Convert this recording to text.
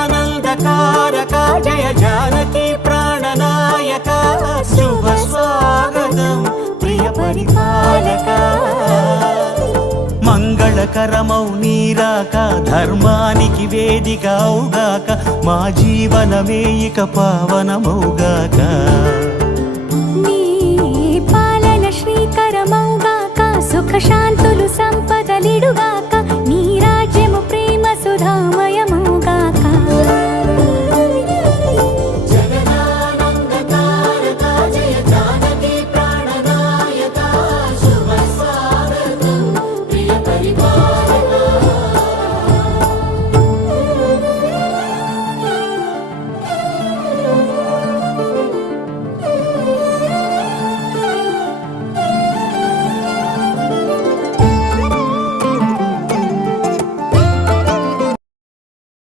జగదానందకారక జయ జానకి ప్రాణనాయక శుభ స్వాగతం ప్రియ పరిపాలక మంగళకరమౌ నీరాక ధర్మానికి వేదిక అవుగాక మా జీవనమే ఇక పావనమౌగాక నీ పాలన శ్రీకరమౌగాక సుఖ శాంతులు సంపదలిడుగాక